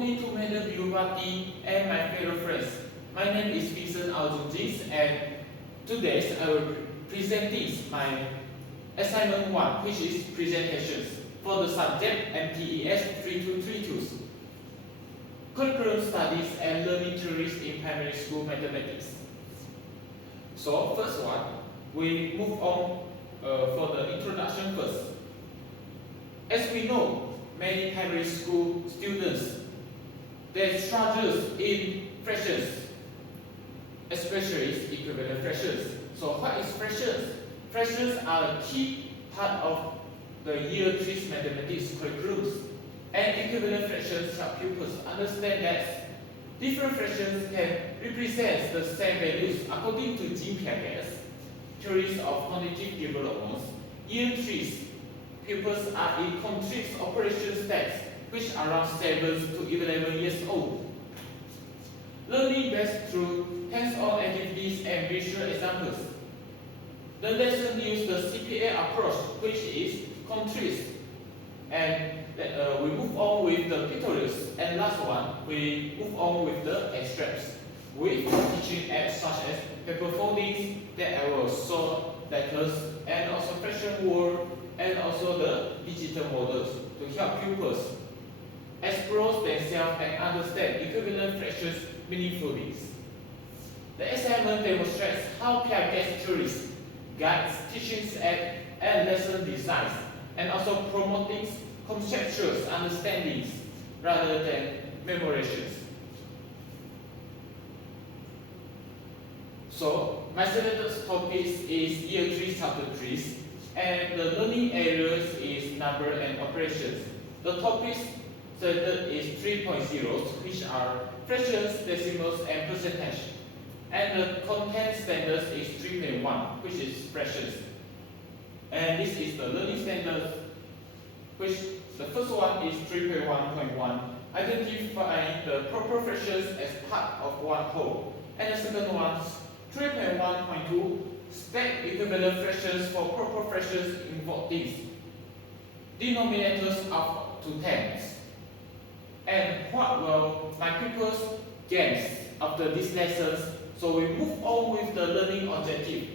morning to Madam Yuvati and my fellow friends. My name is Vincent Aljunjis, and today I will present my assignment 1, which is presentations for the subject MTES3232, Curriculum Studies and Learning Theories in Primary School Mathematics. So first one, we move on for the introduction first. As we know, many primary school students, they struggle in fractions, especially equivalent fractions. So what is fractions? Fractions are a key part of the year 3 mathematics curriculums, and equivalent fractions help pupils understand that different fractions can represent the same values according to Jim Piaget's theories of cognitive development. Year 3 pupils are in complex operation stage, which are around 7 to 11 years old. Learning best through hands-on activities and visual examples. The lesson uses the CPA approach, which is contrast, and we move on with the pictorials. And last one, we move on with the extracts, with teaching aids such as paper foldings that I will show letters, and also fraction word, and also the digital models to help pupils explore themselves and understand equivalent fractions meaningfully. The assignment demonstrates how Piaget's theories guides teaching and lesson designs, and also promoting conceptual understandings rather than memorizations. So my selected topic is Year 3 Chapter 3, and the learning areas is number and operations. The topics selected is 3.0, which are fractions, decimals, and percentage. And the content standards is 3.1, which is fractions. And this is the learning standards, which the first one is 3.1.1, identifying the proper fractions as part of one whole. And the second one, 3.1.2, stack equivalent fractions for proper fractions involve these. Denominators up to 10. And what will my pupils gain after these lessons? So we move on with the learning objective.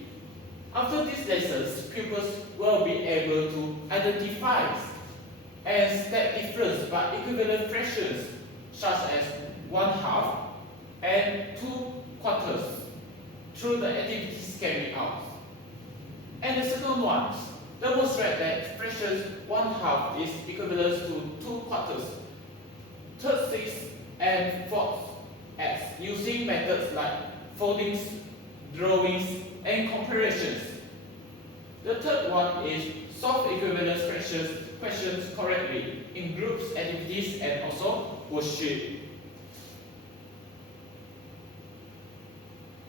After these lessons, pupils will be able to identify and stack difference by equivalent fractions such as 1/2 and 2/4 through the activities carried out. And the second one, demonstrate that fractions 1/2 is equivalent to 2/4, 3/6, and 4/8 using methods like foldings, drawings, and comparisons. The third one is solve equivalent fractions questions correctly in groups, activities, and also worksheet.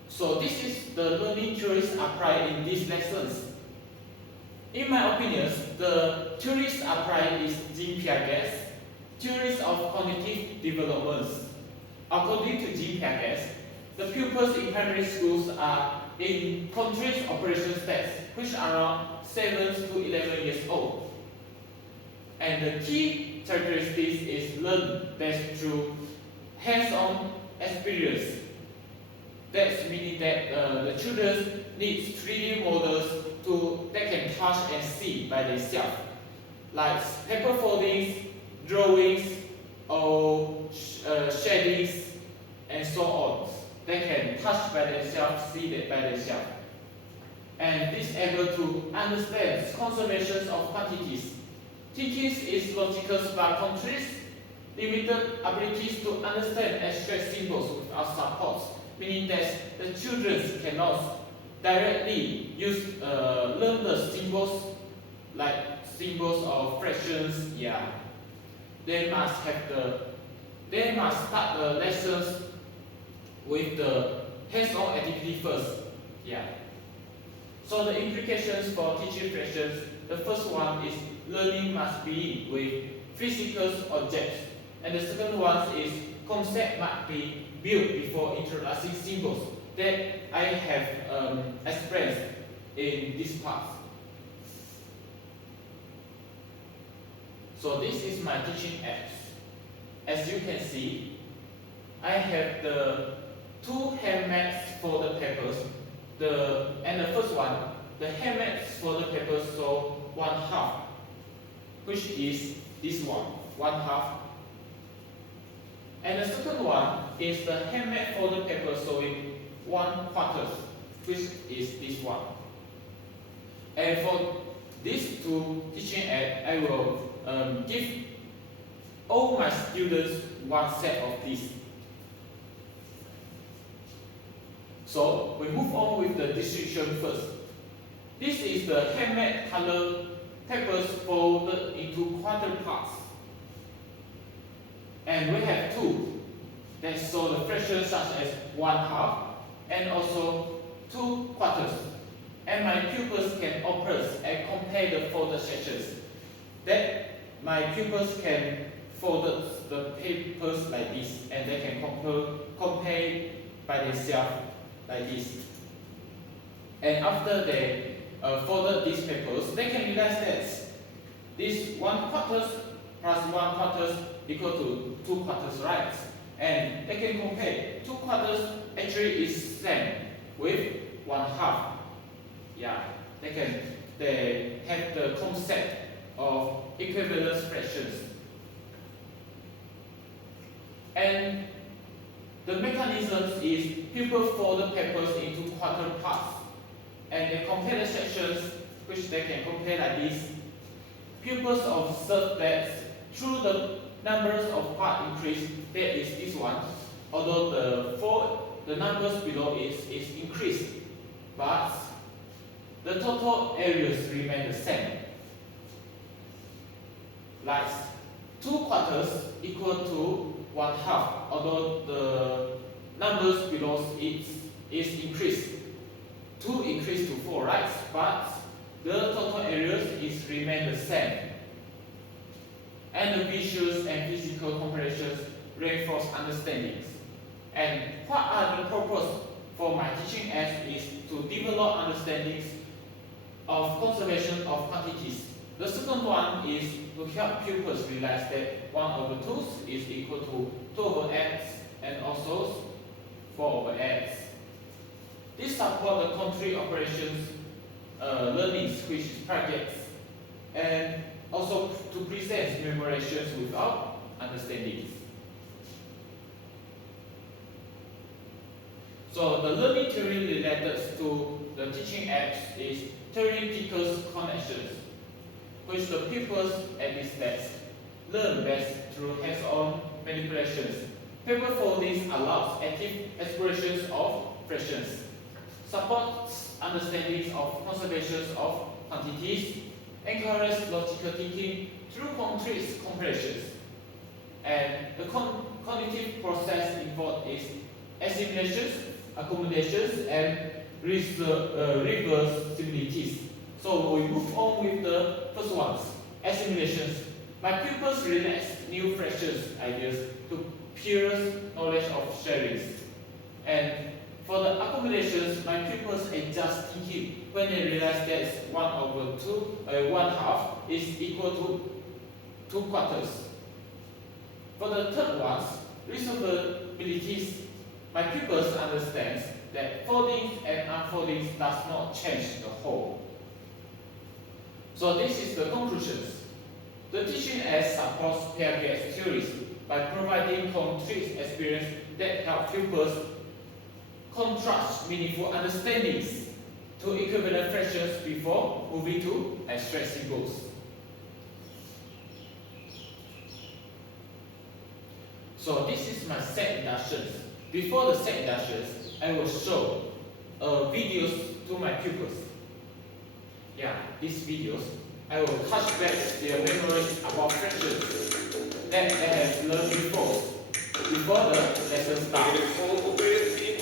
So this is the learning theories applied in these lessons. In my opinion, the theories applied is Jim Piaget's theories of cognitive development. According to Jim Piaget, the pupils in primary schools are in contrast operation stage, which are around 7 to 11 years old. And the key characteristics is learn best through hands-on experience. That's meaning that the children need 3D models they can touch and see by themselves, like paper foldings, drawings, or shadings, and so on. They can touch by themselves, see that by themselves. And this able to understand conservations of quantities. Thinking is logical by contrast, limited abilities to understand abstract symbols without support, meaning that the children cannot directly learn the symbols like symbols of fractions. Yeah, they must start the lessons with the hands-on activity first. Yeah. So the implications for teaching fractions, the first one is learning must be with physical objects, and the second one is concept must be built before introducing symbols that I have expressed in this part. So this is my teaching aids. as you can see, I have the two hand mats for the papers. And the first one, the hand mats for the papers show 1/2, which is this one half. And the second one is the hand mat for the paper showing 1/4, which is this one. And for these two teaching aids, I will give all my students one set of these. So we move on with the description first. This is the handmade color papers folded into quarter parts. And we have two that show the fractions such as 1/2 and also 2/4. And my pupils can operate and compare the folded sections. That my pupils can fold the papers like this, and they can compare by themselves like this. And after they folded these papers, they can realize that this 1/4 plus 1/4 equal to 2/4, right? And they can compare 2/4 actually is same with 1/2. Yeah, they have the concept of equivalence fractions. And the mechanism is people fold the papers into quarter parts, and they compare the sections, which they can compare like this. Pupils observe that through the numbers of parts increase, there is this one, although the numbers below is increased, but the total areas remain the same. Like 2/4 equal to 1/2, although the numbers below is increased. 2 increased to 4, right? But the total areas is remain the same. And the visual and physical comparisons reinforce understandings. And what are the purpose for my teaching aids is to develop understandings of conservation of quantities. The second one is to help pupils realize that 1/2 is equal to 2/x and also 4/x. This support the country operations learnings, which is projects, and also to present memorations without understandings. So the learning theory related to the teaching aids is theoretical connections, which the pupils at this test learn best through hands-on manipulations. Paper folding allows active explorations of fractions, supports understandings of conservations of quantities, encourages logical thinking through concrete comparisons. And the cognitive process involved is assimilations, accumulations, and reversibilities. So we move on with the first ones, assimilations. My pupils realize new fractions ideas to peers' knowledge of sharings. And for the accumulations, my pupils adjust thinking when they realize that 1/2 is equal to 2/4. For the third ones, resolvabilities, my pupils understand that folding and unfolding does not change the whole. So this is the conclusions. The teaching aids supports pair gauge theories by providing concrete experience that help pupils contrast meaningful understandings to equivalent fractions before moving to abstract symbols. So this is my set inductions. Before the set inductions, I will show videos to my pupils. Yeah, these videos, I will touch back their memories about fractions that they have learned before the lesson starts.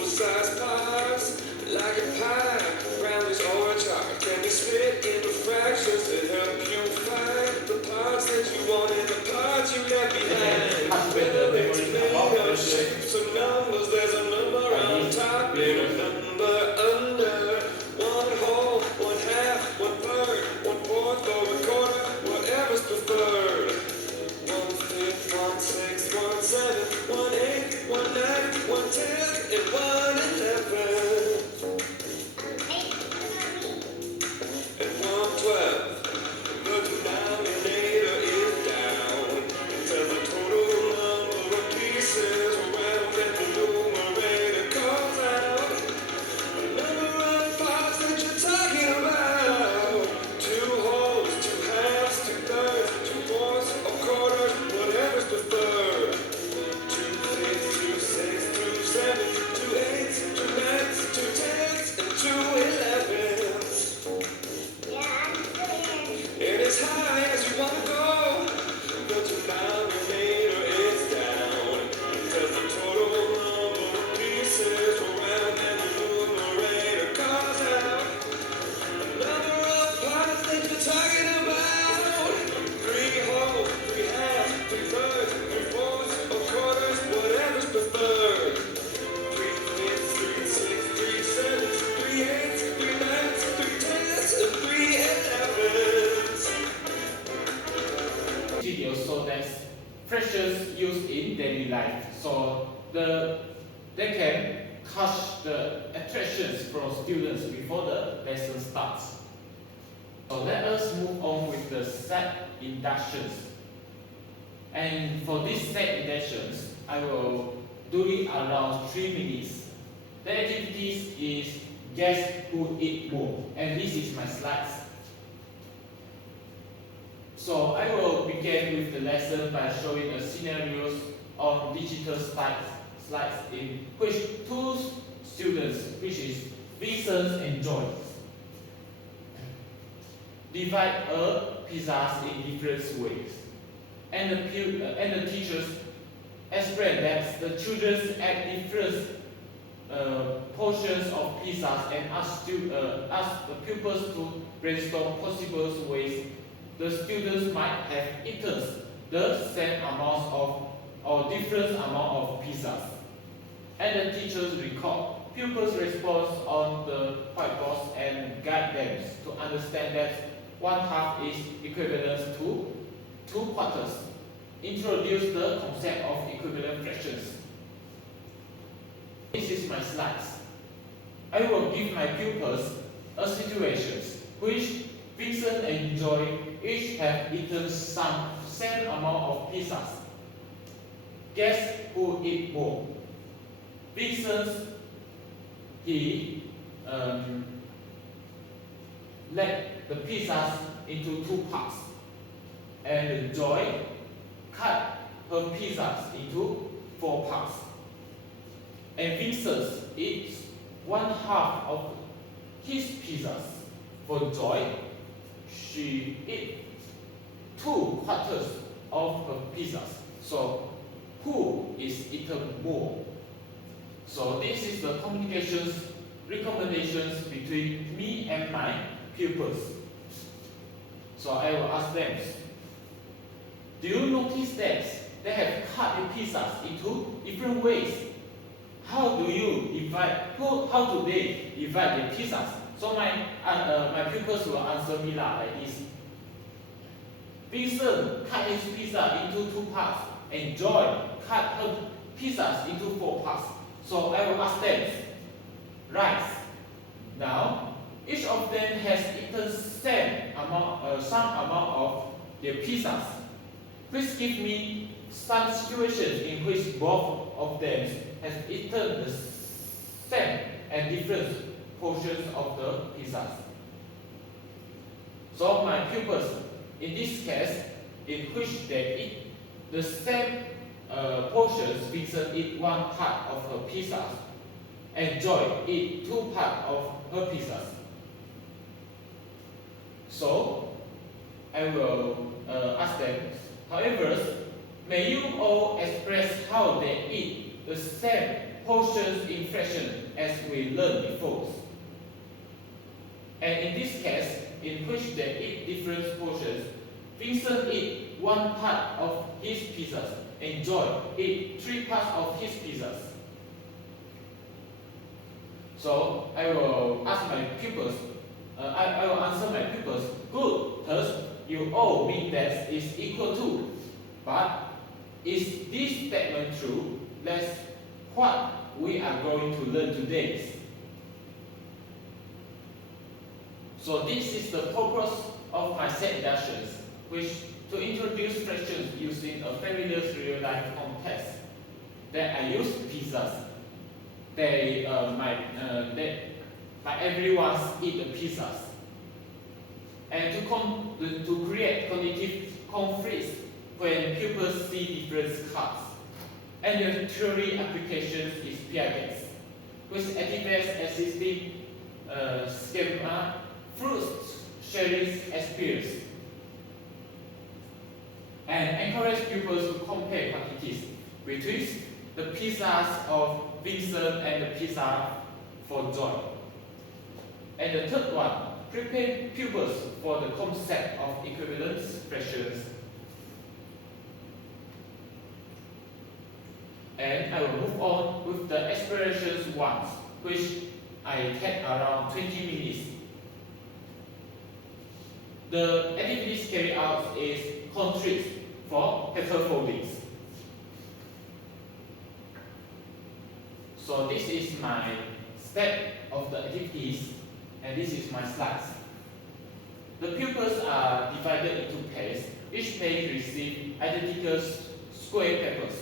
Size parts, like a pie, brownies or a jar, can be split into fractions to help you find the parts that you want and the parts you left behind. Whether it's made of shapes or numbers, there's a number on top and a number under. 1/2, 1/2, 1/3, 1/4, or 1/4, whatever's preferred. 1/5, 1/6, 1/7. 7, 1, 8, 1, 9, 1, 10, and 1, 11. And 1, 12. The denominator is down. Tell the total number of pieces around and the numerator comes out. The number of parts that you're talking about. 2 wholes, 2 halves, 2 thirds, 2 fourths, or quarters, whatever's preferred. 2 6, 2 6, 2 7, 2 8s, 2 9s, 2 10s, and 2 11s. And as high as you want to go, the denominator is down. Tell the total number of pieces around and the numerator comes out. The number of parts that you're talking about. 3 wholes, 3 halves, 3 thirds, 3 fourths, or quarters, whatever's preferred. 3 fifths, 3 sixths, 3 sevenths, 3 eighths, 3 ninths, 3 tenths, and 3 11ths. Video so that freshers use in daily life, so they can catch the attractions from students before the lesson starts. So let us move on with the set inductions. And for these set inductions, I will do it around 3 minutes. The activities is guess who eat more, and this is my slides. So I will begin with the lesson by showing a scenarios on digital slides in which 2 students, which is Vincent and Joyce, divide a pizzas in different ways, and the teachers explain that the children add different portions of pizzas and ask the pupils to brainstorm possible ways the students might have eaten the same amount of or different amount of pizzas. And the teachers record pupils' response on the whiteboard and guide them to understand that 1/2 is equivalent to 2/4. Introduce the concept of equivalent fractions. This is my slides. I will give my pupils a situation which Vincent and Joy each have eaten some same amount of pizzas. Guess who eat more? Vincent, he let the pizzas into 2 parts, and Joy cut her pizzas into 4 parts. And Vincent eats 1/2 of his pizzas. For Joy, she eats 2/4 of her pizzas. So who is eaten more? So this is the communications recommendations between me and my pupils. So I will ask them, do you notice that they have cut the pizzas into different ways? How do they divide the pizzas? So my pupils will answer me like this. Vincent cut his pizza into 2 parts, and Joy cut her pizzas into 4 parts. So I will ask them, right, now each of them has eaten some amount of their pizzas. Please give me some situations in which both of them have eaten the same and different portions of the pizzas. So my pupils, in this case, in which they eat the same portions, Vincent eat 1 part of her pizzas, and Joy eat 2 parts of her pizzas. So I will ask them, however, may you all express how they eat the same portions in fraction as we learned before. And in this case, in which they eat different portions, Vincent eat 1 part of his pizzas, and Joy eat 3 parts of his pizzas. So I will ask my pupils, I will answer my pupils, good, thus you all mean that is equal to, but is this statement true, that's what we are going to learn today. So this is the purpose of my set introductions, which to introduce fractions using a familiar real-life context. That I use pizzas. Like everyone eat the pizzas. And to create cognitive conflicts when pupils see different cards. And the theory application is PIGES, which activates existing schema through sharing experience and encourage pupils to compare quantities between the pizzas of Vincent and the pizza for Joy. And the third one, prepare pupils for the concept of equivalence fractions. And I will move on with the explorations ones, which I take around 20 minutes. The activities carried out is constraints for paper foldings. So this is my step of the activities, and this is my slides. The pupils are divided into pairs. Each pair receives identical square papers.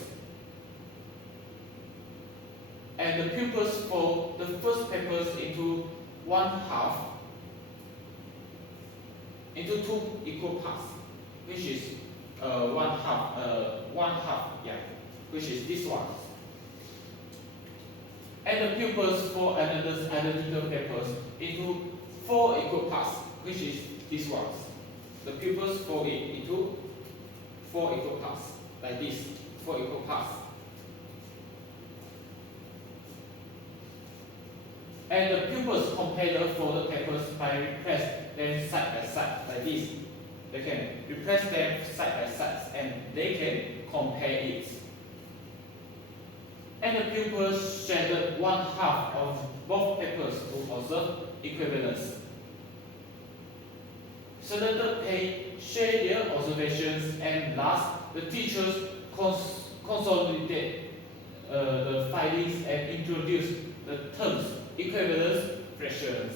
And the pupils fold the first papers into one half, into two equal parts, which is one half, which is this one. And the pupils fold another identical papers into four equal parts, which is this one. The pupils fold it into four equal parts, like this, four equal parts. And the pupils compare the folded papers by repress them side by side, like this. They can repress them side by side and they can compare it. And the pupils shaded one half of both papers to observe equivalence. So that the pair share their observations, and last, the teachers consolidate the findings and introduce the terms equivalence fractions.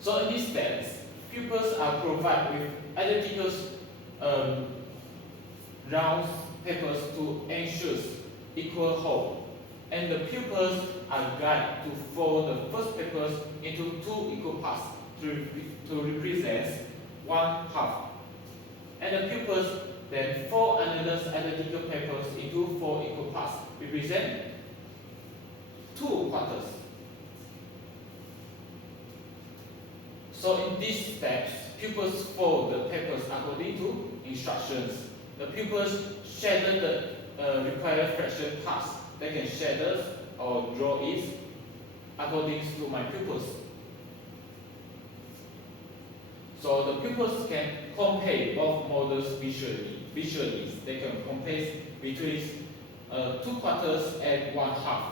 So in this steps, pupils are provided with identical round papers to ensure equal whole, and the pupils are guided to fold the first papers into two equal parts to represent one half, and the pupils then fold another identical papers into four equal parts, represent 2 quarters. So in these steps, pupils fold the papers according to instructions. The pupils shadow the required fraction parts. They can shadow or draw it according to my pupils. So the pupils can compare both models visually. They can compare between 2 quarters and 1 half.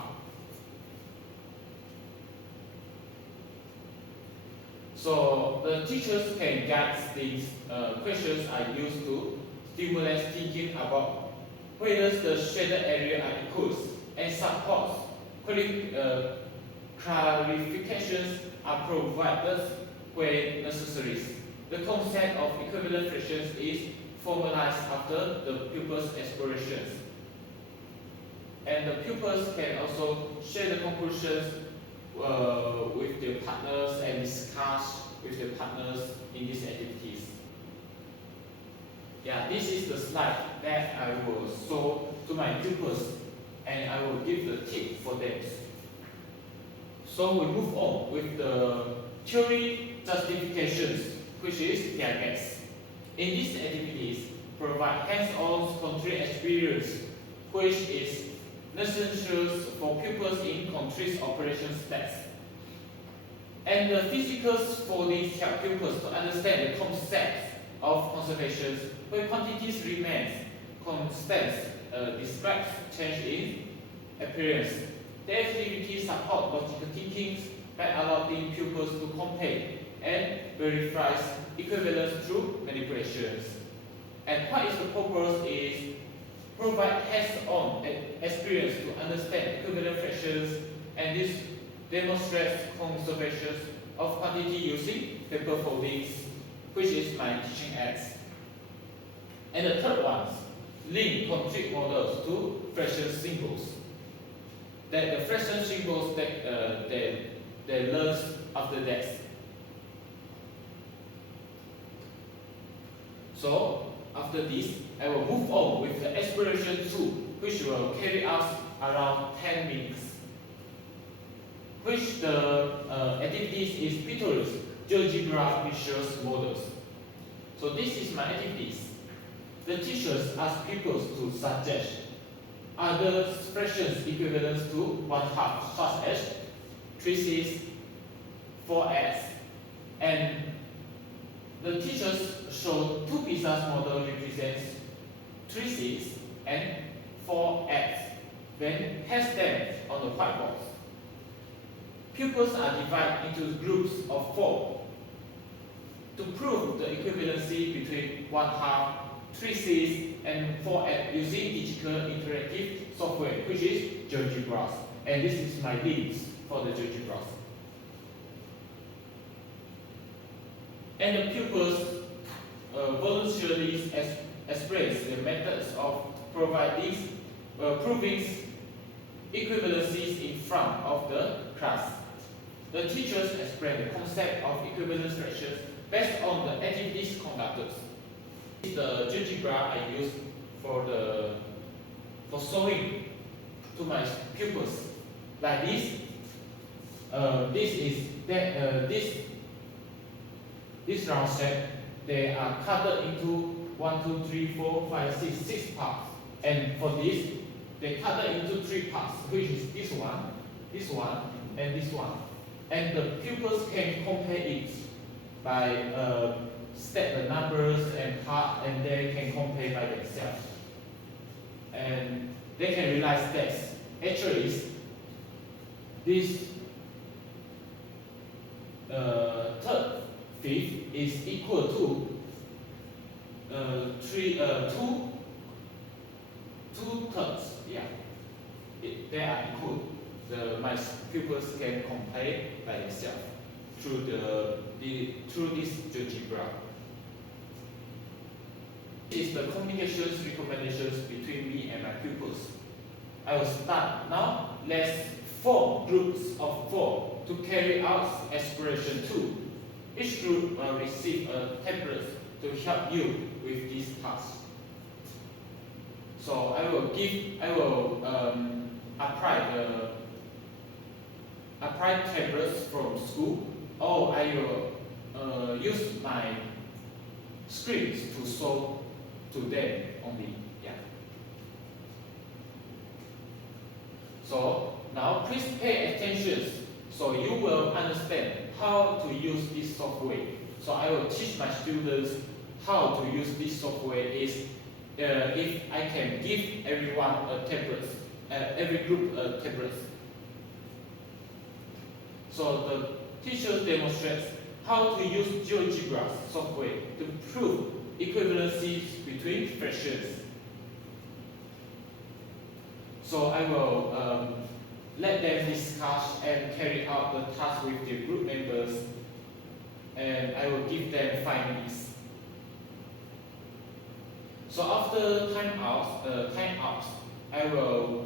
So the teachers can guide these questions I use to stimulate thinking about whether the shaded area are equal and support clarifications are provided where necessary. The concept of equivalent fractions is formalized after the pupils' explorations. And the pupils can also share the conclusions with their partners and discuss with their partners in these activities. Yeah, this is the slide that I will show to my pupils, and I will give the tip for them. So we move on with the theory justifications, which is PIGES. In these activities, provide hands-on country experience, which is necessary for pupils in country's operation steps. And the physical foldings help pupils to understand the concepts of conservation where quantities remain constant despite change in appearance. The activity supports logical thinking by allowing pupils to compare and verify equivalence through manipulations. And what is the purpose is provide hands-on experience to understand equivalent fractions, and this demonstrates conservation of quantity using paper foldings, which is my teaching aids. And the third one, link concrete models to fraction symbols. That the fraction symbols that they learn after that. So after this, I will move on with the exploration 2, which will carry us around 10 minutes. Which the activities is pictorial GeoGebra visual models. So this is my activities. The teachers ask pupils to suggest other fractions equivalent to 1/2, such as 3/6, 4x, and the teachers show two pieces model represents 3/6 and 4x, then test them on the whiteboard. Pupils are divided into groups of 4 to prove the equivalency between 1/2, 3/6, and 4x using digital interactive software, which is GeoGebra. And this is my links for the GeoGebra. And the pupils voluntarily express the methods of proving equivalencies in front of the class. The teachers explain the concept of equivalence fractions based on the activities conducted. This is the GeoGebra I use for showing to my pupils. Like this. This round shape, they are cut into 1, 2, 3, 4, 5, 6 parts. And for this, they cut into 3 parts, which is this one, and this one. And the pupils can compare it by state the numbers and part, and they can compare by themselves. And they can realize that actually this third fifth is equal to two thirds. Yeah, they are equal. My pupils can compare by themselves through this GeoGebra. This is the communications recommendations between me and my pupils. I will start now. Let's form groups of 4 to carry out exploration 2. Each group will receive a tablet to help you with this task. So I will apply tablets from school, or I will use my screens to show to them only. Yeah. So now please pay attention, so you will understand how to use this software. So I will teach my students how to use this software is if I can give everyone a tablet, every group a tablet. So the teacher demonstrates how to use GeoGebra software to prove equivalencies between fractions. So I will let them discuss and carry out the task with their group members, and I will give them 5 minutes. So after time out, I will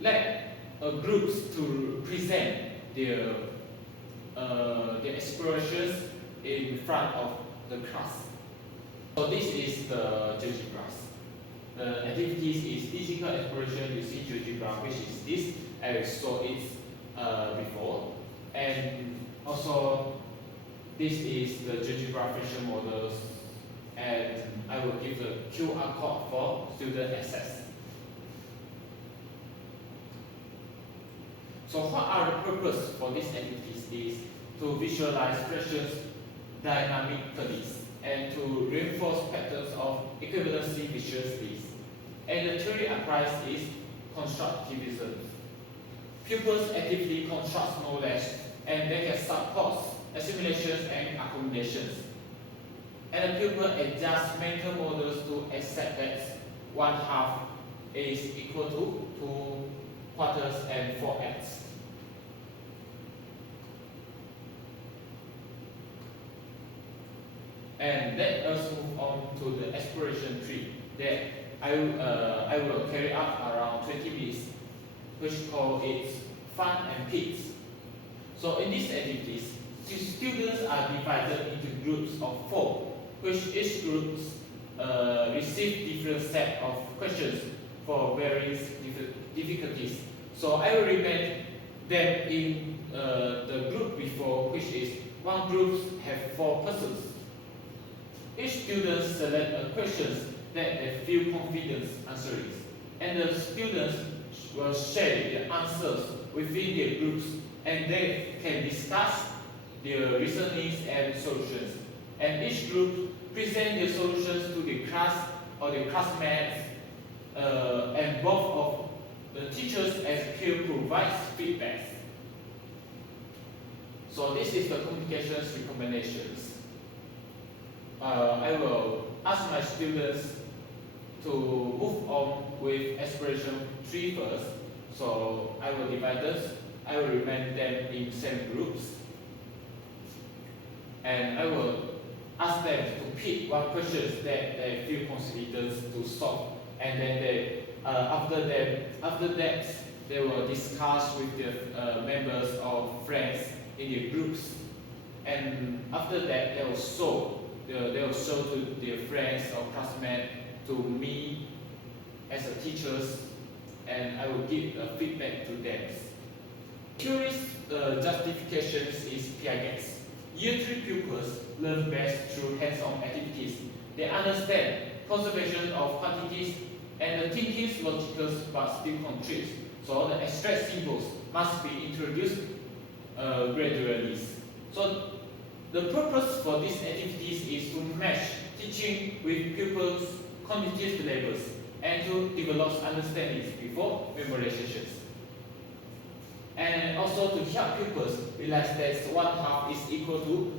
let groups to present their explorations in front of the class. So this is the GeoGebra. The activities is digital exploration using GeoGebra, which is this. I saw it before, and also this is the GeoGebra fraction models, and I will give the QR code for student access. So what are the purpose for these activities is to visualize fractions dynamically and to reinforce patterns of equivalency visually. And the theory applies is constructivism. Pupils actively construct knowledge, and they can support assimilations and accumulations. and the pupil adjusts mental models to accept that 1/2 is equal to 2/4 and 4/8. And let us move on to the exploration 3 that I will carry out around 20 minutes, which call it fun and peaks. So in these activities, students are divided into groups of 4, which each group receive different set of questions for various difficulties. So I will remain them in the group before, which is one group have 4 persons. Each student select a questions that they feel confident answering, and the students will share their answers within their groups, and they can discuss their reasonings and solutions. And each group present their solutions to the class or the classmates, and both of the teachers and peer provides feedback. So this is the communications recommendations. I will ask my students to move on with exploration 3 first. So I will divide this. I will remain them in same groups, and I will ask them to pick one question that they feel confident to solve, and then they after that they will discuss with their members or friends in their groups, and after that they will show to their friends or classmates, to me as a teachers, and I will give feedback to them. Curious justifications is Piaget's. Year 3 pupils learn best through hands-on activities. They understand conservation of quantities and the thinking logical but still concrete. So the abstract symbols must be introduced gradually. So the purpose for these activities is to match teaching with pupils' cognitive levels and to develop understandings before memorizations. And also to help pupils realize that 1/2 is equal to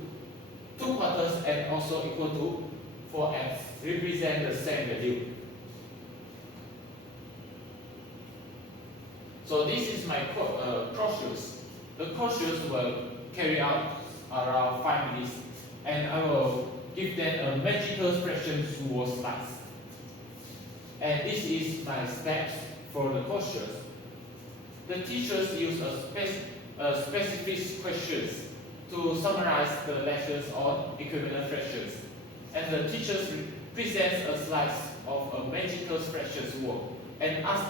2/4 and also equal to 4/8, represent the same value. So this is my cross-use. The cross-use will carry out around 5 minutes, and I will give them a magical expression word slides. And this is my steps for the courses. The teachers use specific questions to summarize the lessons on equivalent fractions, and the teachers presents a slide of a magical fractions word and ask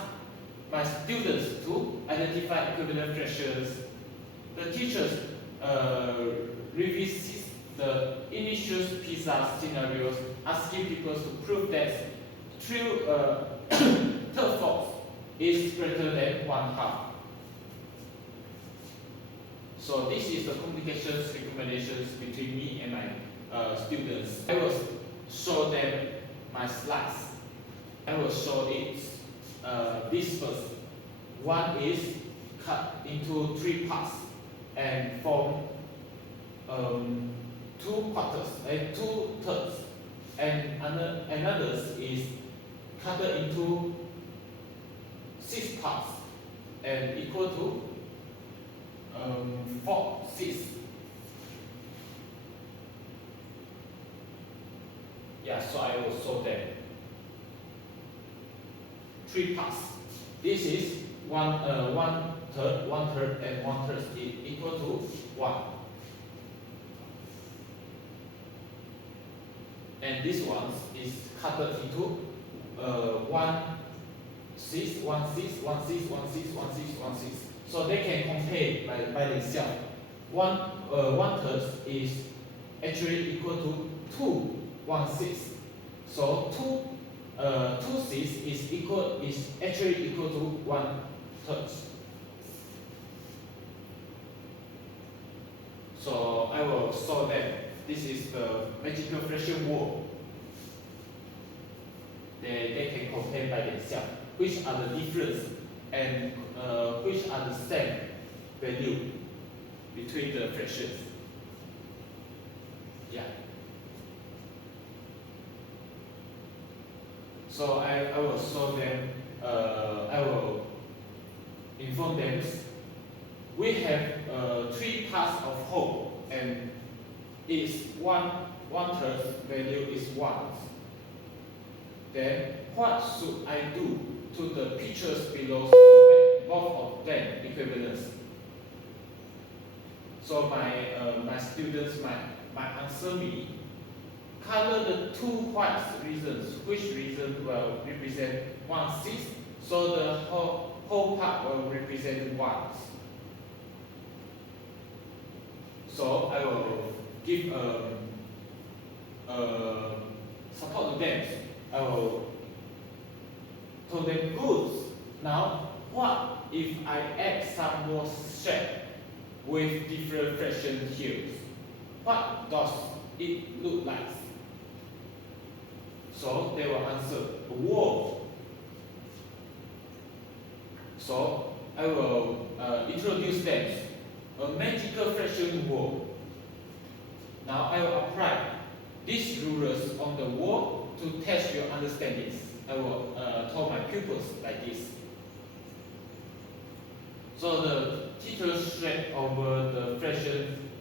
my students to identify equivalent fractions. The teachers revisits the initial PISA scenarios, asking people to prove that true third force is greater than 1/2. So this is the communications recommendations between me and my students. I will show them my slides. I will show it this first. One is cut into 3 parts and form 2/4 and 2/3, and another is cut into 6 parts and equal to 4/6. Yeah, so I will show them 3 parts. This is 1/3, 1/3, and 1/3 equal to 1. And this one is cut into 1/6, 1/6, 1/6, 1/6, 1/6, 1/6. So they can compare by themselves. 1/3 is actually equal to 2/1/6. So 2/6 is actually equal to 1/3. So I will show them. This is the magical fraction word. They can compare by themselves which are the difference and which are the same value between the fractions. Yeah. So I will show them, I will inform them. We have 3 parts of whole, and its one third value is 1. Then what should I do to the pictures below to make both of them equivalent? So my students might answer me, color the 2 white regions, which region will represent 1/6, so the whole part will represent 1. So I will give support to them. I will tell them good. Now, what if I add some more shape with different fraction here? What does it look like? So they will answer a wall. So I will introduce them a magical fraction wall. Now I will apply these rulers on the wall to test your understanding. I will tell my pupils like this. So the teacher straight over the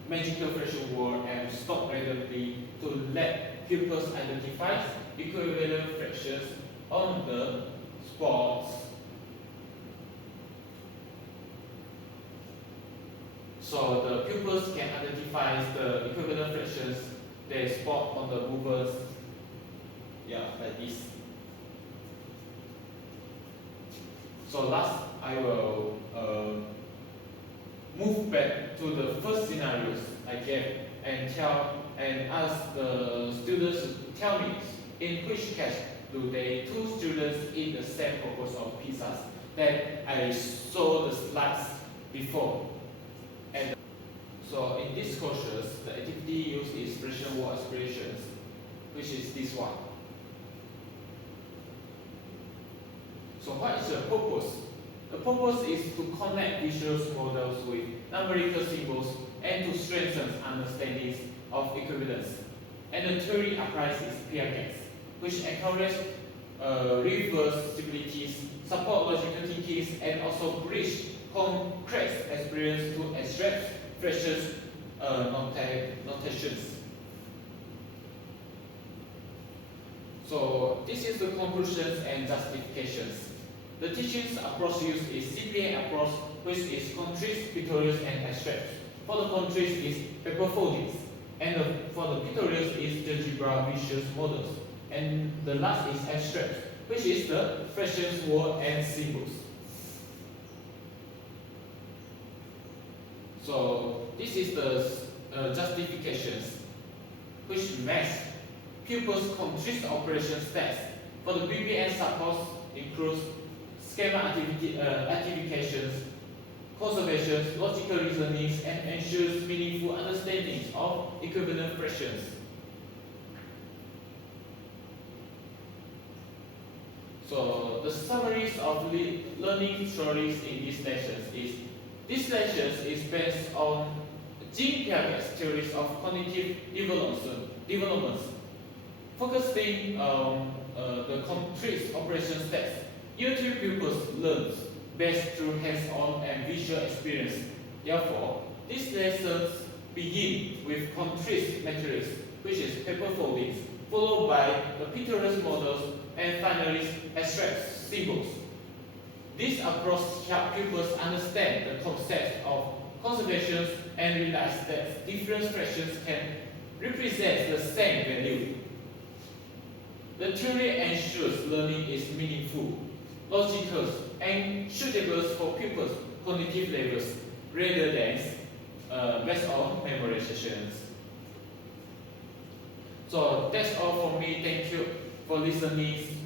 magical fraction wall and stop randomly to let pupils identify equivalent fractions on the spot. So the pupils can identify the equivalent fractions they spot on the movers. Yeah, like this. So last, I will move back to the first scenarios I gave and ask the students to tell me in which case do they 2 students eat the same proportion of pizzas that I saw the slides before. And so in these courses, the activity used is fraction wall expressions, which is this one. So what is the purpose? The purpose is to connect visual models with numerical symbols and to strengthen understandings of equivalence. And the theory applies is PRGAS, which encourages reversibilities, support logical thinking, and also bridge concrete experience to abstract fractions notations. So this is the conclusions and justifications. The teaching's approach used is CPA approach, which is concrete, pictorial, and abstract. For the concrete is paper foldings, and for the pictorial is algebra visual models. And the last is abstract, which is the fractions, word, and symbols. So this is the justifications, which makes pupils complete operation steps. For the BBN supports includes schema activations, conservations, logical reasonings, and ensures meaningful understanding of equivalent fractions. So the summaries of learning theories in these lectures is this lecture is based on Jean Piaget's theories of cognitive development, focusing on the complete operation steps. Year 3 pupils learn best through hands-on and visual experience. Therefore, these lessons begin with concrete materials, which is paper foldings, followed by the pictorial models, and finally abstract symbols. This approach helps pupils understand the concept of conservation and realize that different fractions can represent the same value. The theory ensures learning is meaningful, logical, and suitable for pupils' cognitive levels rather than based on memorizations. So that's all for me. Thank you for listening.